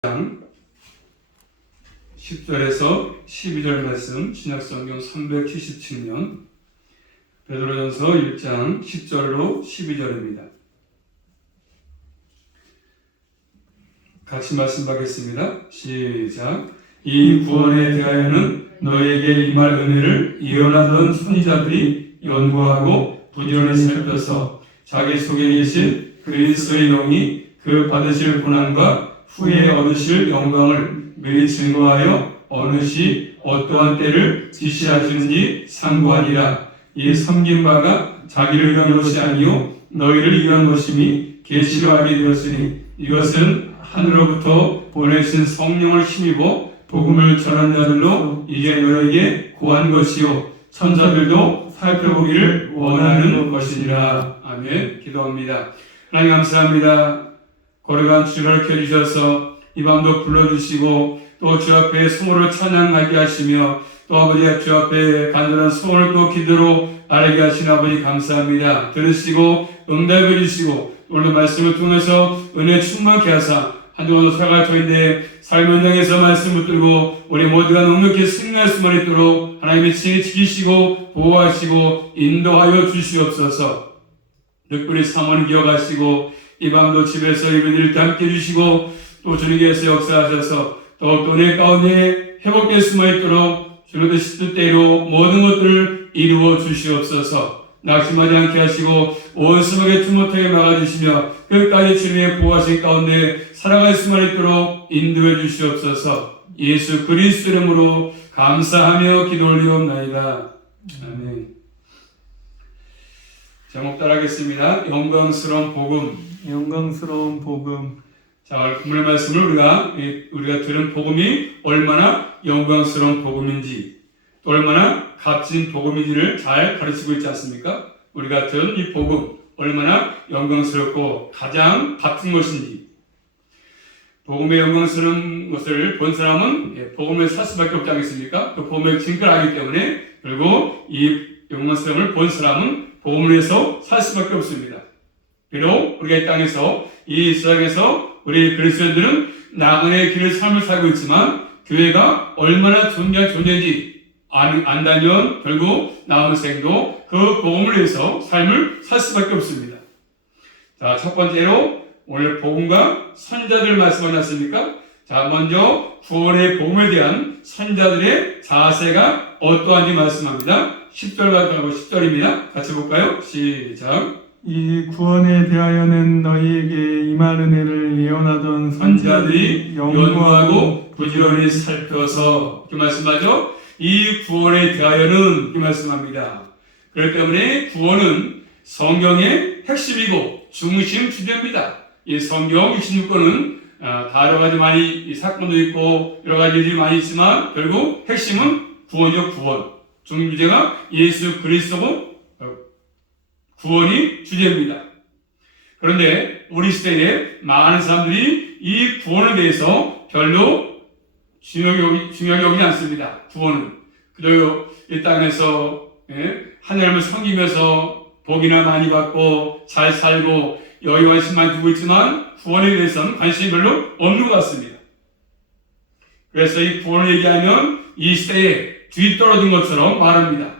장 10절에서 12절 말씀, 신약성경 377년 베드로전서 1장 10절로 12절입니다. 같이 말씀하겠습니다. 시작. 이 구원에 대하여는 너에게 임할 은혜를 예언하던 선지자들이 연구하고 부지런히 살펴서 자기 속에 계신 그리스도의 영이 그 받으실 고난과 후에 얻으실 영광을 미리 증거하여 어느 시 어떠한 때를 지시하시는지 상고하니라. 이 섬긴 바가 자기를 위한 것이 아니요 너희를 위한 것임이 계시로 알게 되었으니 이것은 하늘로부터 보내신 성령을 힘입어 복음을 전한 자들로 이제 너에게 고한 것이요 천사들도 살펴보기를 원하는 것이니라. 아멘. 기도합니다. 하나님 감사합니다. 거룩한 주를 켜주셔서 이 밤도 불러주시고 또 주 앞에 성호를 찬양하게 하시며 또 아버지 주 앞에 간절한 소원을 또 기도로 아뢰게 하시는 아버지 감사합니다. 들으시고 응답해 주시고 오늘 말씀을 통해서 은혜 충만케 하사 한동안도 살아갈 터인데 삶 현장에서 말씀 붙들고 우리 모두가 넉넉히 승리할 수만 있도록 하나님의 친히 지키시고 보호하시고 인도하여 주시옵소서. 특별히 사모님 기억하시고 이 밤도 집에서 예배드릴 때 함께 해주시고 또 주님께서 역사하셔서 더욱더 내 가운데 회복될 수만 있도록 주님의 뜻대로 모든 것들을 이루어 주시옵소서. 낙심하지 않게 하시고 온수하게 주못하게 막아주시며 끝까지 주님의 보호하신 가운데 살아갈 수만 있도록 인도해 주시옵소서. 예수 그리스도 이름으로 감사하며 기도 올리옵나이다. 아멘. 제목 따라하겠습니다. 영광스러운 복음. 영광스러운 복음. 자, 오늘 말씀을 우리가 들은 복음이 얼마나 영광스러운 복음인지 또 얼마나 값진 복음인지를 잘 가르치고 있지 않습니까? 우리가 들은 이 복음 얼마나 영광스럽고 가장 값진 것인지 복음의 영광스러운 것을 본 사람은 복음을 살 수밖에 없지 않겠습니까? 그 복음의 증거를 알기 때문에 그리고 이 영광스러움을 본 사람은 복음을 위해서 살 수밖에 없습니다. 비록 우리가 이 땅에서 이 세상에서 우리 그리스도인들은 나그네의 길을 삶을 살고 있지만 교회가 얼마나 존귀한 존재인지 안다면 결국 남은 생도 그 복음을 위해서 삶을 살 수밖에 없습니다. 자, 첫 번째로 오늘 복음과 선자들 말씀을 하셨습니까? 자, 먼저 구원의 복음에 대한 선자들의 자세가 어떠한지 말씀합니다. 10절부터 10절입니다. 같이 볼까요? 시작. 이 구원에 대하여는 너희에게 임할 은혜를 예언하던 선자들이 연구하고 부지런히 살펴서 이렇게 말씀하죠. 이 구원에 대하여는 이렇게 말씀합니다. 그렇기 때문에 구원은 성경의 핵심이고 중심 주제입니다. 이 성경 66권은 다 여러 가지 많이 사건도 있고 여러 가지 일이 많이 있지만 결국 핵심은 구원이요 구원. 중주제가 예수 그리스도고 구원이 주제입니다. 그런데 우리 시대에 많은 사람들이 이 구원에 대해서 별로 중요하게 여기지 않습니다. 구원은 그저 이 땅에서 하나님을 섬기면서 복이나 많이 받고 잘 살고 여유 관심만 두고 있지만 구원에 대해서는 관심이 별로 없는 것 같습니다. 그래서 이 구원을 얘기하면 이 시대에 뒤떨어진 것처럼 말합니다.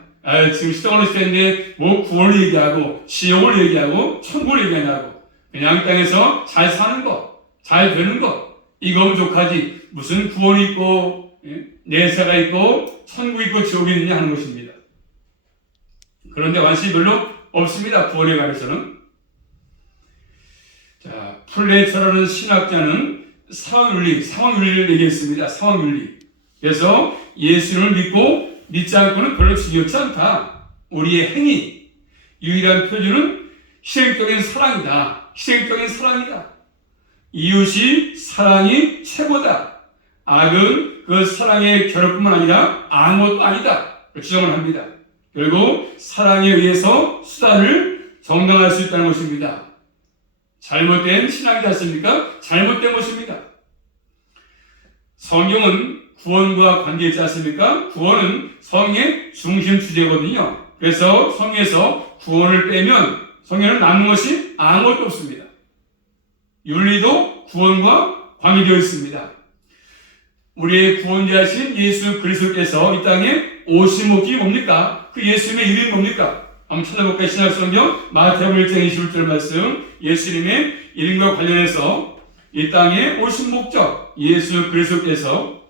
지금 시동하는 시대인데 뭐 구원을 얘기하고 지옥을 얘기하고 천국을 얘기하냐고. 그냥 땅에서 잘 사는 거, 잘 되는 거 이거 부족하지 무슨 구원이 있고 내세가 있고 천국이 있고 지옥이 있느냐 하는 것입니다. 그런데 관심이 별로 없습니다. 구원에 관해서는. 자, 플레이터라는 신학자는 상황윤리를 얘기했습니다. 상황윤리. 그래서 예수를 믿지 않고는 별로 중요치 않다. 우리의 행위, 유일한 표준은 희생적인 사랑이다. 희생적인 사랑이다. 이웃이 사랑이 최고다. 악은 그 사랑의 결합뿐만 아니라 아무것도 아니다. 주장을 합니다. 결국 사랑에 의해서 수단을 정당할 수 있다는 것입니다. 잘못된 신앙이지 않습니까? 잘못된 것입니다. 성경은 구원과 관계있지 않습니까? 구원은 성의 중심 주제거든요. 그래서 성에서 구원을 빼면 성에는 남는 것이 아무것도 없습니다. 윤리도 구원과 관계되어 있습니다. 우리의 구원자신 예수 그리스도께서 이 땅에 오신 목적이 뭡니까? 그 예수님의 이름이 뭡니까? 한번 찾아볼까요? 신약성경 마태복음 1장 21절 말씀, 예수님의 이름과 관련해서 이 땅에 오신 목적, 예수 그리스도께서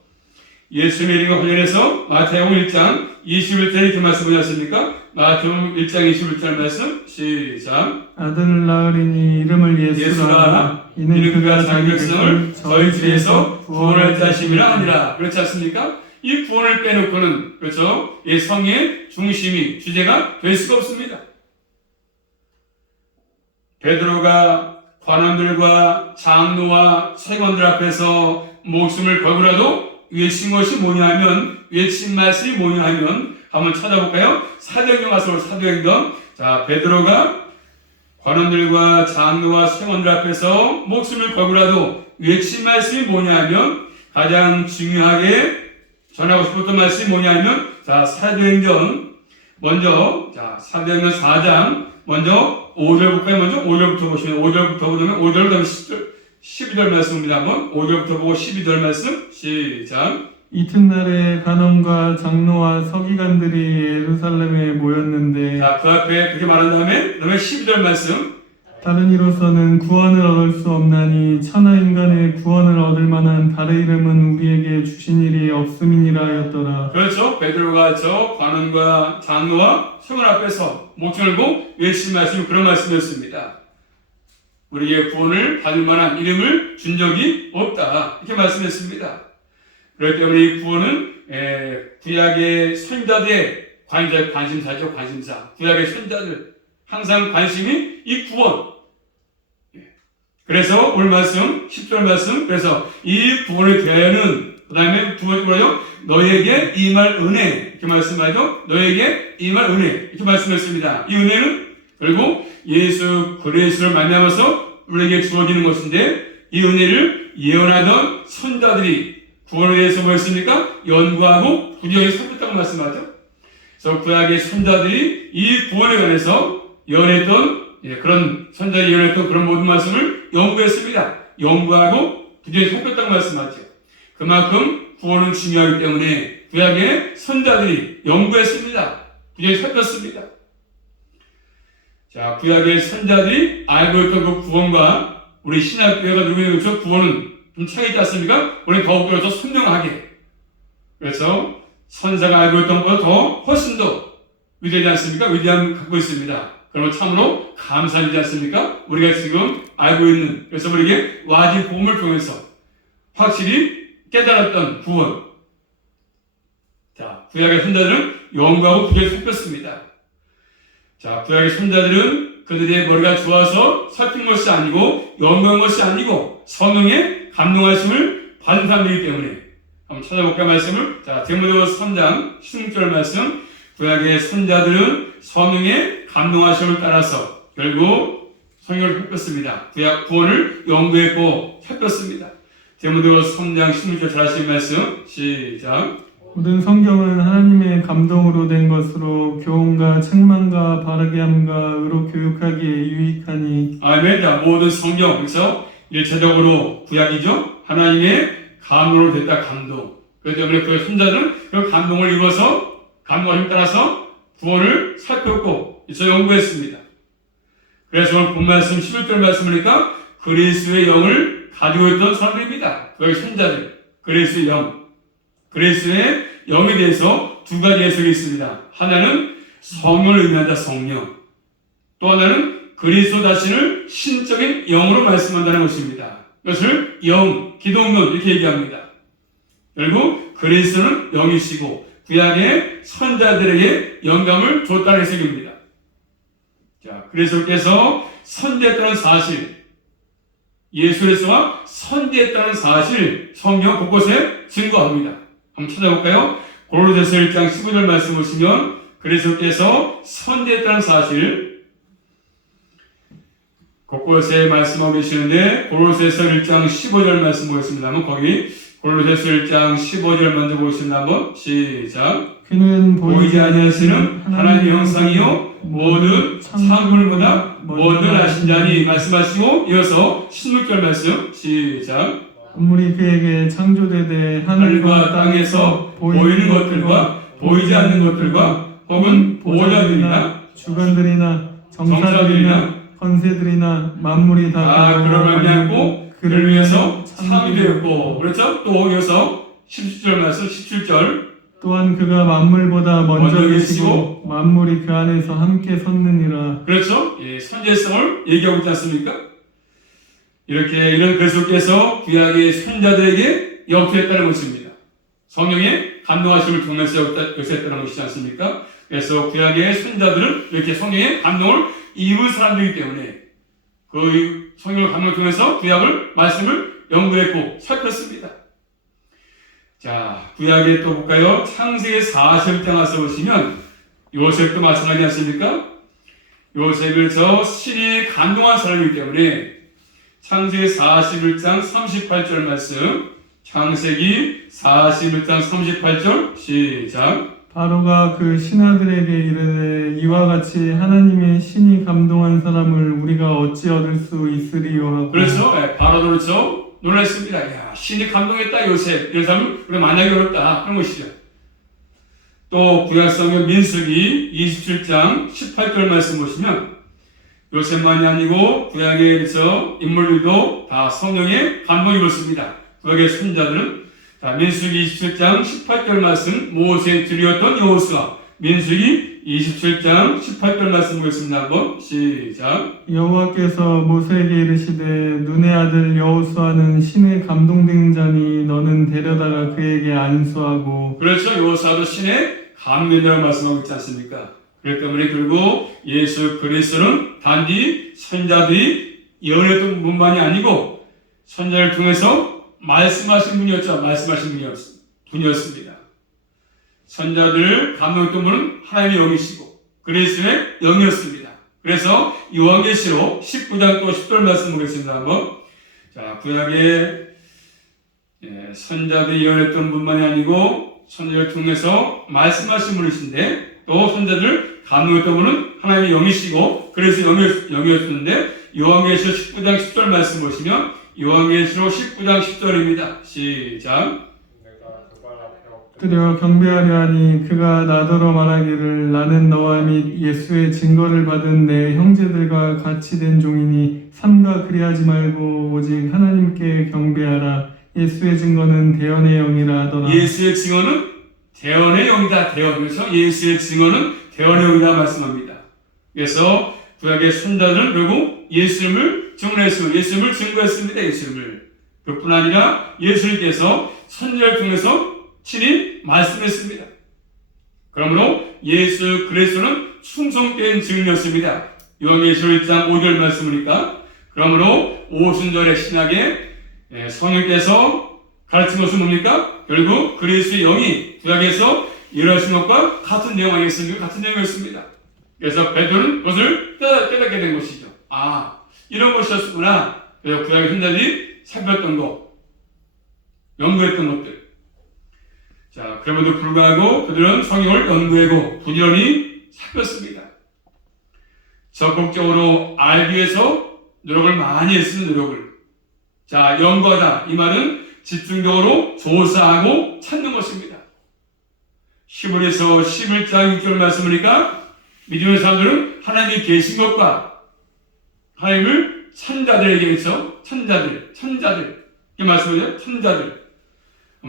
예수님의 이름과 관련해서 마태복음 1장 21절에 이렇게 말씀하지 않습니까? 마태복음 1장 21절 말씀 시작. 아들을 낳으리니 이름을 예수라 예수라 하라. 이는 그가 자기 백성을 저희 집에서 구원할 자심이라 하니라. 그렇지 않습니까? 이 구원을 빼놓고는 그렇죠? 이 성의 중심이 주제가 될 수가 없습니다. 베드로가 관원들과 장로와 세관들 앞에서 목숨을 걸고라도 외친 것이 뭐냐 하면, 외친 말씀이 뭐냐 하면 한번 찾아볼까요? 사도행전 가서 사도행전. 자, 베드로가 관원들과 장로와 세관들 앞에서 목숨을 걸고라도 외친 말씀이 뭐냐 하면, 가장 중요하게 전하고 싶었던 말씀이 뭐냐 하면, 자, 사도행전 먼저, 자, 사도행전 4장 먼저 5절부터 먼저 5절부터 보시면 5절부터 보면 5절 다음에 12절 말씀입니다. 한번 5절부터 보고 12절 말씀 시작. 이튿날에 간원과 장로와 서기관들이 예루살렘에 모였는데 자, 그 앞에 그렇게 말한 다음에 12절 말씀. 다른 이로서는 구원을 얻을 수 없나니 천하 인간의 구원을 얻을 만한 다른 이름은 우리에게 주신 일이 없음이니라 하였더라. 그렇죠. 베드로가 저 관원과 장로와 세관 앞에서 목숨을 걸고 외친 말씀이 그런 말씀이었습니다. 우리의 구원을 받을 만한 이름을 준 적이 없다. 이렇게 말씀했습니다. 그렇기 때문에 이 구원은 구약의 선자들의 관심사죠. 관심사. 구약의 선자들 항상 관심이 이 구원. 그래서 오늘 말씀 10절 말씀, 그래서 이 구원에 대하여는 그 다음에 두 번째 뭐죠? 너에게 임할 은혜. 이렇게 말씀하죠. 너에게 임할 은혜. 이렇게 말씀했습니다. 이 은혜는 결국 예수 그리스도를 만나면서 우리에게 주어지는 것인데, 이 은혜를 예언하던 선자들이 구원에 대해서 뭐였습니까? 연구하고 부지런히 살폈다고 말씀하죠. 그래서 구약의 선자들이 이 구원에 관해서 예언했던, 그런 선자들이 예언했던 그런 모든 말씀을 연구했습니다. 연구하고 부지런히 살폈다고 말씀하죠. 그만큼 구원은 중요하기 때문에 구약의 선자들이 연구했습니다. 부지런히 살폈습니다. 자, 구약의 선자들이 알고 있던 그 구원과 우리 신약교회가 누리는 것처럼 구원은 좀 차이 있지 않습니까? 우리는 더욱더 더 선명하게. 그래서 선자가 알고 있던 것보다 더 훨씬 더 위대하지 않습니까? 위대함을 갖고 있습니다. 그러면 참으로 감사하지 않습니까? 우리가 지금 알고 있는, 그래서 우리에게 와진 복음을 통해서 확실히 깨달았던 구원. 자, 구약의 선자들은 연구하고 부지런히 살폈습니다. 자, 구약의 선자들은 그들의 머리가 좋아서 살핀 것이 아니고 연구한 것이 아니고 성령의 감동하심을 받은 사람이기 때문에 한번 찾아볼까 말씀을. 자, 디모데후서 3장 16절 말씀. 구약의 선자들은 성령의 감동하심을 따라서 결국 성령을 살폈습니다. 구약 구원을 연구했고 살폈습니다. 디모데후서 3장 16절 잘 아시는 말씀 시작. 모든 성경은 하나님의 감동으로 된 것으로 교훈과 책망과 바르게 함과 의로 교육하기에 유익하니. 아멘. 자, 모든 성경, 그래서 일차적으로 구약이죠. 하나님의 감동으로 됐다. 감동. 그렇기 때문에 그 선자들은 그 감동을 입어서 감동을 따라서 구원을 살폈고 이서 연구했습니다. 그래서 오늘 본 말씀 11절 말씀이니까 그리스도의 영을 가지고 있던 사람들입니다. 그의 선자들, 그리스도의 영. 그리스도의 영에 대해서 두 가지 해석이 있습니다. 하나는 성령을 의미한다, 성령. 또 하나는 그리스도 자신을 신적인 영으로 말씀한다는 것입니다. 이것을 영, 기독론 이렇게 얘기합니다. 결국 그리스도는 영이시고 구약의 선자들에게 영감을 줬다는 해석입니다. 자, 그리스도께서 선대했다는 사실, 예수 그리스도가 선대했다는 사실 성경 곳곳에 증거합니다. 한번 찾아볼까요? 고린도전서 1장 15절 말씀 보시면 그리스도께서 선대했다는 사실 곳곳에 말씀하고 계시는데, 고린도전서 1장 15절 말씀 보겠습니다. 한번 거기 고린도전서 1장 15절 먼저 보겠습니다. 한번 시작. 그는 보이지 아니하시는 하나님의 형상이요 모든 창조물보다 모든 아신 자니 말씀하시고, 이어서 16절 말씀 시작. 만물이 그에게 창조되되 하늘과 땅에서 보이는 것들과 보이지 않는 것들과 혹은 보호자들이나 주관들이나 정사들이나 권세들이나 만물이 다 그를 말미암고 그를 위해서 창조되었고 창조되었고. 그렇죠? 또 이어서 17절 말씀 17절 또한 그가 만물보다 먼저 먼저 계시고 만물이 그 안에서 함께 섰느니라. 그렇죠? 예, 선제성을 얘기하고 있지 않습니까? 이렇게 이런 글 속에서 구약의 선자들에게 역사했다는 것입니다. 성령의 감동하심을 통해서 역사했다는 것이지 않습니까? 그래서 구약의 선자들은 이렇게 성령의 감동을 입은 사람들이기 때문에 그 성령의 감동을 통해서 구약을 말씀을 연구했고 살폈습니다. 자, 구약에 또 볼까요? 창세기 40장 와서 보시면 요셉도 마찬가지지 않습니까? 요셉을 신이 감동한 사람이기 때문에 창세기 41장 38절 말씀, 창세기 41장 38절 시작. 바로가 그 신하들에게 이르되 이와 같이 하나님의 신이 감동한 사람을 우리가 어찌 얻을 수 있으리요 하고. 그렇죠? 네, 바로도 그렇죠. 놀랐습니다. 야, 신이 감동했다 요셉. 이런 사람을 우리가 만나기 어렵다. 그런 것이죠. 또 구약성경 민수기 27장 18절 말씀 보시면 요셉만이 아니고 구약의 인물들도 다 성령의 감동을 입었습니다. 구약의 선자들은 민수기 27장 18절 말씀 모세의 들이었던 여호수아. 민수기 27장 18절 말씀 보겠습니다. 한번 시작. 여호와께서 모세에게 이르시되 눈의 아들 여호수아는 신의 감동된 자니 너는 데려다가 그에게 안수하고. 그렇죠. 여호수아도 신의 감동자라고 말씀하고 있지 않습니까? 그렇기 때문에 결국 예수 그리스도는 단지 선자들이 예언했던 분만이 아니고 선자를 통해서 말씀하신 분이었죠. 말씀하신 분이었습니다. 선자들 감동했던 분은 하나님의 영이시고 그리스도의 영이었습니다. 그래서 요한계시록 19장 또 10절 말씀 보겠습니다. 한번. 자, 구약의 선자들이 예언했던 분만이 아니고 선자를 통해서 말씀하신 분이신데 또 선자들 감동했던 분은 하나님의 영이시고 그리스도의 영이었는데 요한계시록 19장 10절 말씀 보시면 요한계시록 19장 10절입니다. 시작. 엎드려 경배하려 하니 그가 나더러 말하기를 나는 너와 및 예수의 증거를 받은 내 형제들과 같이 된 종이니 삼가 그리하지 말고 오직 하나님께 경배하라. 예수의 증거는 대언의 영이라 하더라. 예수의 증거는 대언의 영이다. 그래서 예수의 증거는 대언의 영이다 말씀합니다. 그래서 구약의 선자들은 결국 예수님을 증언했습니다. 예수님을 증거했습니다. 예수님을. 그뿐 아니라 예수님께서 선자를 통해서 친히 말씀했습니다. 그러므로 예수 그리스도는 충성된 증인이었습니다. 요한계시록 1장 5절 말씀이니까. 그러므로 오순절의 신약에 성령께서 가르친 것은 뭡니까? 결국 그리스도의 영이 구약에서 일하신 것과 같은 내용 아니겠습니까? 같은 내용이었습니다. 그래서 베드로는 그것을 깨닫게 된 것이죠. 이런 것이었구나. 그래서 구약의 선자들이 살폈던 것, 연구했던 것들. 자, 그럼에도 불구하고 그들은 성경을 연구하고 부지런히 살폈습니다. 적극적으로 알기 위해서 노력을 많이 했습니다. 노력을. 자, 연구하다. 이 말은 집중적으로 조사하고 찾는 것입니다. 히브리서 11장 6절 말씀이니까 믿음의 사람들은 하나님이 계신 것과 하나님을 천자들에게서 천자들 이 말씀이죠. 천자들.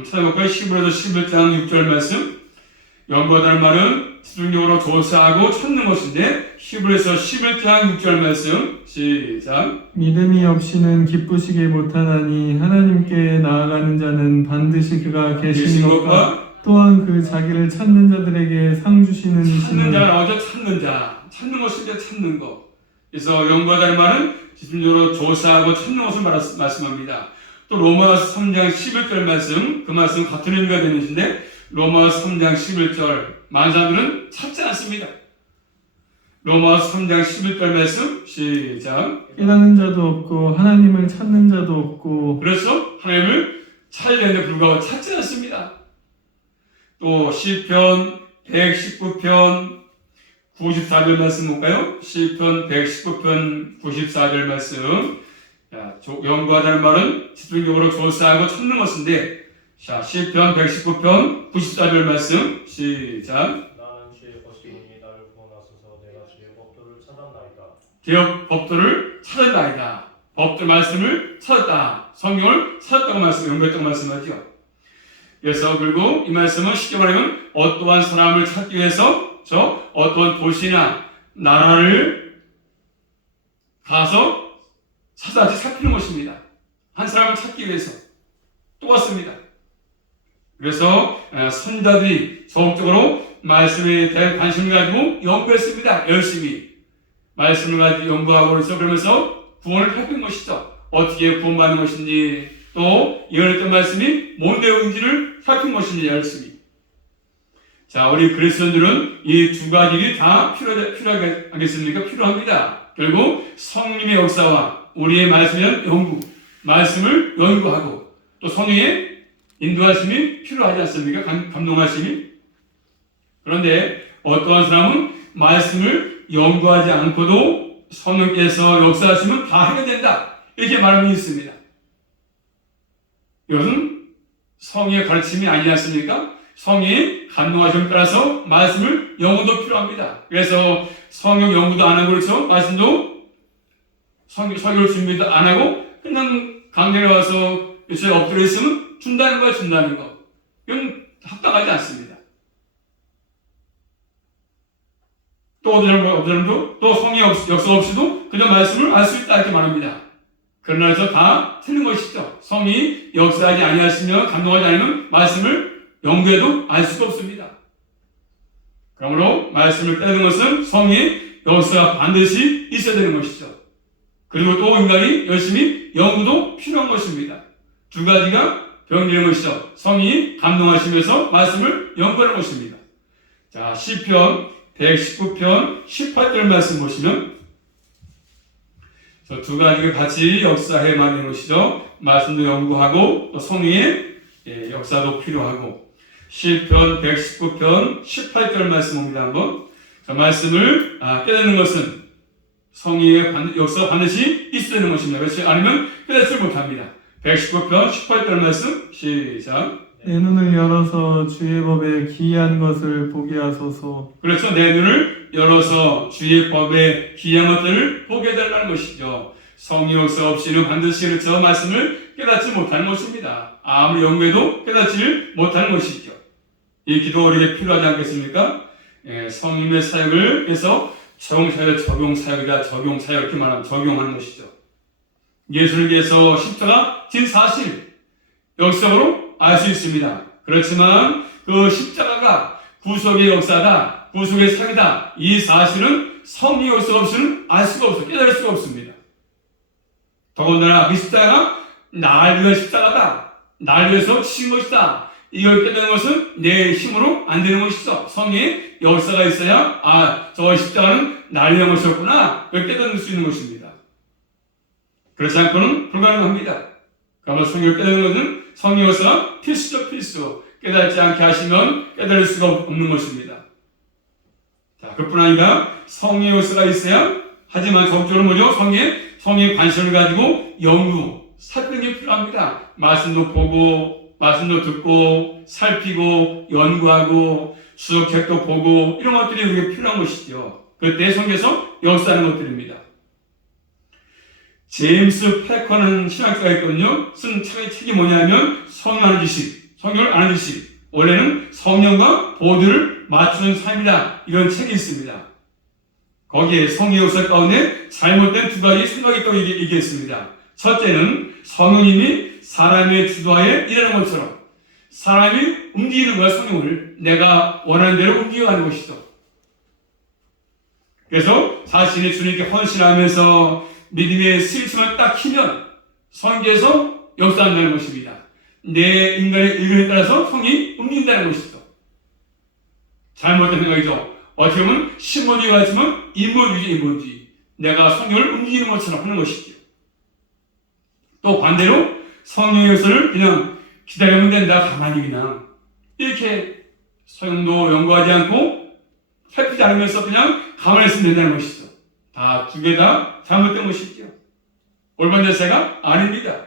찾아볼까요? 히브리서 11장 6절 말씀. 연구하다는 말은 집중적으로 조사하고 찾는 것인데 히브리서 11장 6절 말씀 시작. 믿음이 없이는 기쁘시게 못하나니 하나님께 나아가는 자는 반드시 그가 계신 것과 또한 그 자기를 찾는 자들에게 상 주시는 찾는 자가 나오죠. 찾는 것인데 찾는 것. 그래서 연구하다는 말은 집중적으로 조사하고 찾는 것을 말씀합니다. 또 로마서 3장 11절 말씀, 그 말씀 같은 의미가 되는 것인데 로마서 3장 11절 많은 사람들은 찾지 않습니다. 로마서 3장 11절 말씀 시작. 깨닫는 자도 없고 하나님을 찾는 자도 없고. 그래서 하나님을 찾아야 되는데 불구하고 찾지 않습니다. 또 시편 119편 94절 말씀 볼까요? 시편 119편 94절 말씀. 연구하다는 말은 집중적으로 조사하고 찾는 것인데, 자, 시편 119편 94절 말씀 시작. 나는 주의 것이니 나를 구원하소서. 내가 주의 법도를 찾았나이다. 기업 법도를 찾았나이다. 법도 말씀을 찾았다. 성경을 찾았다고 연구했다고 말씀하죠. 그래서 그리고 이 말씀은 쉽게 말하면 어떠한 사람을 찾기 위해서 어떠한 도시나 나라를 가서 살피는 것입니다. 한 사람을 찾기 위해서 똑같습니다. 그래서 선지자들이 적극적으로 말씀에 대한 관심을 가지고 연구했습니다. 열심히 말씀을 가지고 연구하고 그러면서 구원을 살핀 것이죠. 어떻게 구원받는 것인지, 또 예언했던 말씀이 뭔 내용인지를 살핀 것인지 열심히. 자, 우리 그리스도인들은 이 두 가지 일이 다 필요하겠습니까? 필요합니다. 결국 성령님의 역사와 우리의 말씀에 대한 말씀을 연구하고 또 성령의 인도하심이 필요하지 않습니까? 감동하심이. 그런데 어떠한 사람은 말씀을 연구하지 않고도 성령께서 역사하시면 다 해결된다, 이렇게 말하는 게 있습니다. 이것은 성의 가르침이 아니지 않습니까? 성의 감동하심에 따라서 말씀을 연구도 필요합니다. 그래서 성경 연구도 안 하고 그렇죠? 말씀도 설교를 준비도 안 하고 그냥 강단에 와서 요새 엎드려 있으면 준다는 거. 이건 합당하지 않습니다. 또 어떤 사람도 또 성의 역사 없이도 그저 말씀을 알 수 있다, 이렇게 말합니다. 그러나 다 틀린 것이죠. 성이 역사하지 아니하시며 감동하지 않으면 말씀을 연구해도 알 수가 없습니다. 그러므로 말씀을 깨닫는 것은 성의 역사가 반드시 있어야 되는 것이죠. 그리고 또 인간이 열심히 연구도 필요한 것입니다. 두 가지가 병리는 것이죠. 성이 감동하시면서 말씀을 연구하는 것입니다. 자, 시편 119편 18절 말씀 보시면 저 두 가지가 같이 역사해 만드는 것이죠. 말씀도 연구하고 또 성령의 역사도 필요하고. 시편 119편 18절 말씀 봅니다. 한번. 자, 말씀을 깨닫는 것은 성령의 역사가 반드시 있어야 되는 것입니다. 그렇지 않으면 깨닫지 못합니다. 119편 18절 말씀 시작. 내 눈을 열어서 주의 법에 기이한 것을 보게 하소서. 그래서 내 눈을 열어서 주의 법에 기이한 것들을 보게 해달라는 것이죠. 성령 역사 없이는 반드시 저 말씀을 깨닫지 못하는 것입니다. 아무리 연구해도 깨닫지 못하는 것이죠. 이 기도 우리에게 필요하지 않겠습니까? 성령의 사역을 해서 적용사역이다. 적용사역, 이렇게 말하면 적용하는 것이죠. 예수를 위해서 십자가 진 사실 역사로 알 수 있습니다. 그렇지만 그 십자가가 구속의 역사다, 구속의 사역이다, 이 사실은 성령의 역사 없이는 알 수가 없어요. 깨달을 수가 없습니다. 더군다나 이 십자가가 나를 위한 십자가다, 나를 위해서 치신 것이다, 이걸 깨닫는 것은 내 힘으로 안 되는 것이죠. 성령의 역사가 있어야 저 십자가는 나를 위한 것이었구나, 이걸 깨닫는 수 있는 것입니다. 그렇지 않고는 불가능합니다. 그러면 성령을 깨닫는 것은 성령 역사가 필수죠, 필수. 깨닫지 않게 하시면 깨달을 수가 없는 것입니다. 자, 그뿐 아니라 성령 역사가 있어야, 하지만 적극적으로 뭐죠? 성령의 관심을 가지고 연구, 살피는 게 필요합니다. 말씀도 보고, 말씀도 듣고, 살피고, 연구하고, 수석책도 보고, 이런 것들이 우리에게 필요한 것이죠. 그때 성경에서 역사하는 것들입니다. 제임스 패커는 신학자가 있거든요. 쓴 책이 뭐냐면 성령을 아는 지식. 원래는 성령과 보드를 맞추는 삶이다, 이런 책이 있습니다. 거기에 성령 역사 가운데 잘못된 두 가지 생각이 또 얘기했습니다. 첫째는 성령님이 사람의 주도하에 일하는 것처럼 사람이 움직이는 거야. 성령을 내가 원하는 대로 움직여가는 것이죠. 그래서 자신이 주님께 헌신하면서 믿음의 스위치만 딱 키면 성령께서 역사한다는 것입니다. 내 인간의 의견에 따라서 성이 움직인다는 것이죠. 잘못된 생각이죠. 어떻게 보면 신모주의 같으면 인본주의. 내가 성령을 움직이는 것처럼 하는 것이죠. 또 반대로 성령의 역사를 그냥 기다리면 된다, 가만히 그냥 이렇게 성령도 연구하지 않고 살피지 않으면서 그냥 가만히 있으면 된다는 것이죠. 다 두 개 다 잘못된 것이죠. 올바른 자세가 아닙니다.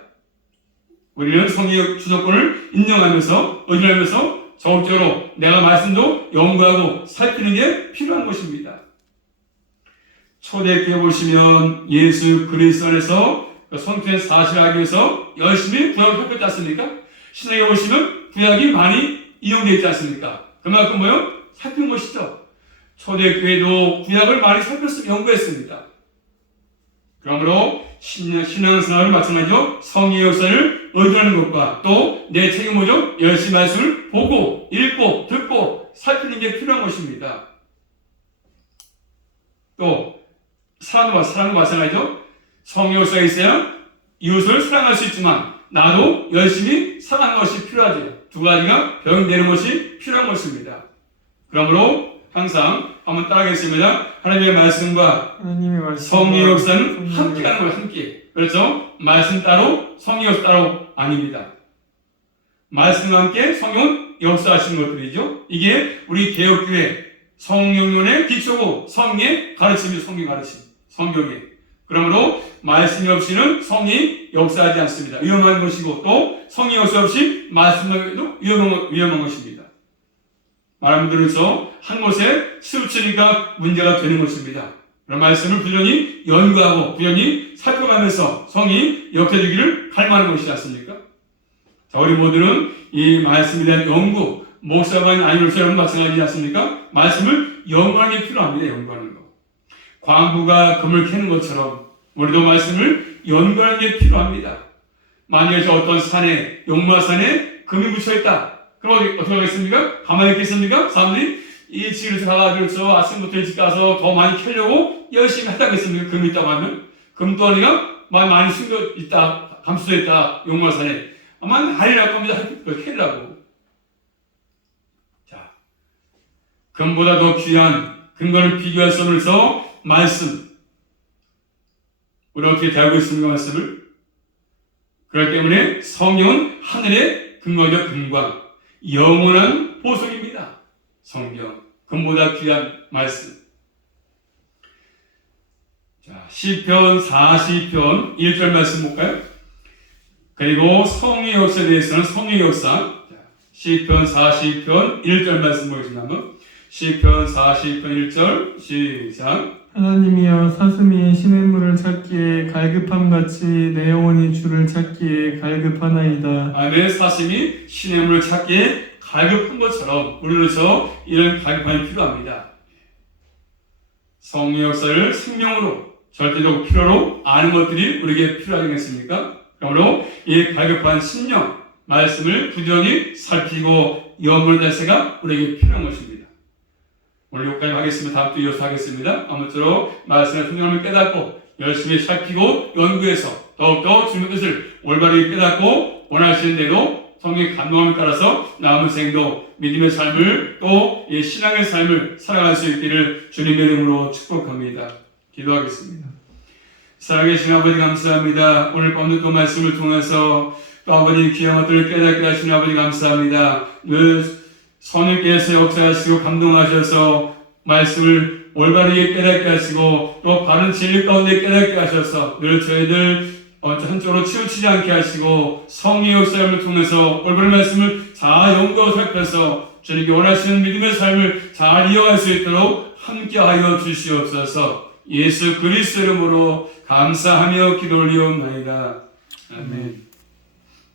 우리는 성령의 주도권을 인정하면서 의존하면서 적극적으로 내가 말씀도 연구하고 살피는 게 필요한 것입니다. 초대교회 보시면 예수 그리스도 안에서 성취된 사실을 알기 위해서 열심히 구약을 살폈지 않습니까? 신약에 보시면 구약이 많이 이용되어 있지 않습니까? 그만큼 뭐요? 살핀 것이죠. 초대교회도 구약을 많이 살폈으며 연구했습니다. 그러므로 신앙생활은 마찬가지로 성령의 역사를 의존하는 것과 또 내 책임 뭐죠? 열심히 말씀을 보고 읽고 듣고 살피는 게 필요한 것입니다. 또 사랑도 마찬가지죠. 성령의 역사가 있어야 이웃을 사랑할 수 있지만 나도 열심히 사랑하는 것이 필요하죠. 두 가지가 병행되는 것이 필요한 것입니다. 그러므로 항상 한번 따라하겠습니다. 하나님의 말씀과 하나님의 말씀 성령의 역사는 함께 가는 거예요. 함께. 그렇죠? 말씀 따로 성령의 역사 따로 아닙니다. 말씀과 함께 성령은 역사하시는 것들이죠. 이게 우리 개혁교회 성령론의 기초고 성령의 가르침이죠. 성령 가르침. 성경에. 그러므로 말씀이 없이는 성령이 역사하지 않습니다. 위험한 것이고 또 성령 역사 없이 말씀도 위험한 것입니다. 말하면 들어서 한 곳에 치우치니까 문제가 되는 것입니다. 그런 말씀을 부지런히 연구하고 부지런히 살펴가면서 성이 역사되기를 갈망하는 것이지 않습니까? 자, 우리 모두는 이 말씀에 대한 연구, 목사가 아니로서 여러분 마찬가지지 않습니까? 말씀을 연구하는 게 필요합니다. 연구하는 거. 광부가 금을 캐는 것처럼 우리도 말씀을 연구하는 게 필요합니다. 만약에 저 어떤 산에, 용마산에 금이 묻혀있다. 그럼 어떻게 하겠습니까? 가만히 있겠습니까? 사람들이 이 집에서 가가지고 저 아침부터 일찍 가서 더 많이 캐려고 열심히 했다겠습니까? 금이 있다고 하면? 금덩어리가 많이 숨겨 있다, 감수되어 있다, 용마산에. 아마 난리 날 겁니다. 그걸 캐려고. 자, 금보다 더 귀한 근거를 비교할 수 없어서 말씀. 우리 어떻게 대하고 있습니까? 말씀을? 그렇기 때문에 성령은 하늘의 근거적 근광, 영원한 보석입니다. 성경. 금보다 귀한 말씀. 자, 시편 40편 1절 말씀 볼까요? 그리고 성령의 역사에 대해서는 성령의 역사. 시편 40편 1절 말씀 보겠습니다. 한번. 시편 40편 1절 시작. 하나님이여 사슴이 시냇물을 찾기에 갈급함같이 내 영혼이 주를 찾기에 갈급하나이다. 아멘. 사슴이 시냇물을 찾기에 갈급한 것처럼 우리로서 이런 갈급함이 필요합니다. 성령의 역사를 생명으로 절대적 필요로 아는 것들이 우리에게 필요하겠습니까? 그러므로 이 갈급한 심령 말씀을 부지런히 살피고 연구하는 자세가 우리에게 필요한 것입니다. 오늘 여기까지 하겠습니다. 다음 주 이어서 하겠습니다. 아무쪼록 말씀의 성령을 깨닫고 열심히 살피고 연구해서 더욱더 주님의 뜻을 올바르게 깨닫고 원하시는 대로 성령의 감동함을 따라서 남은 생도 믿음의 삶을 또 이 신앙의 삶을 살아갈 수 있기를 주님의 이름으로 축복합니다. 기도하겠습니다. 살아계신 아버지 감사합니다. 오늘 밤도 또 말씀을 통해서 또 아버지 귀한 것들을 깨닫게 하시는 아버지 감사합니다. 늘 성령께서 역사하시고 감동하셔서 말씀을 올바르게 깨닫게 하시고 또 바른 진리 가운데 깨닫게 하셔서 늘 저희들 한쪽으로 치우치지 않게 하시고 성령의 역사를 통해서 올바른 말씀을 잘 연구하고 살펴서 주님께 원하시는 믿음의 삶을 잘 이어갈 수 있도록 함께하여 주시옵소서. 예수 그리스도 이름으로 감사하며 기도 올리옵나이다. 아멘.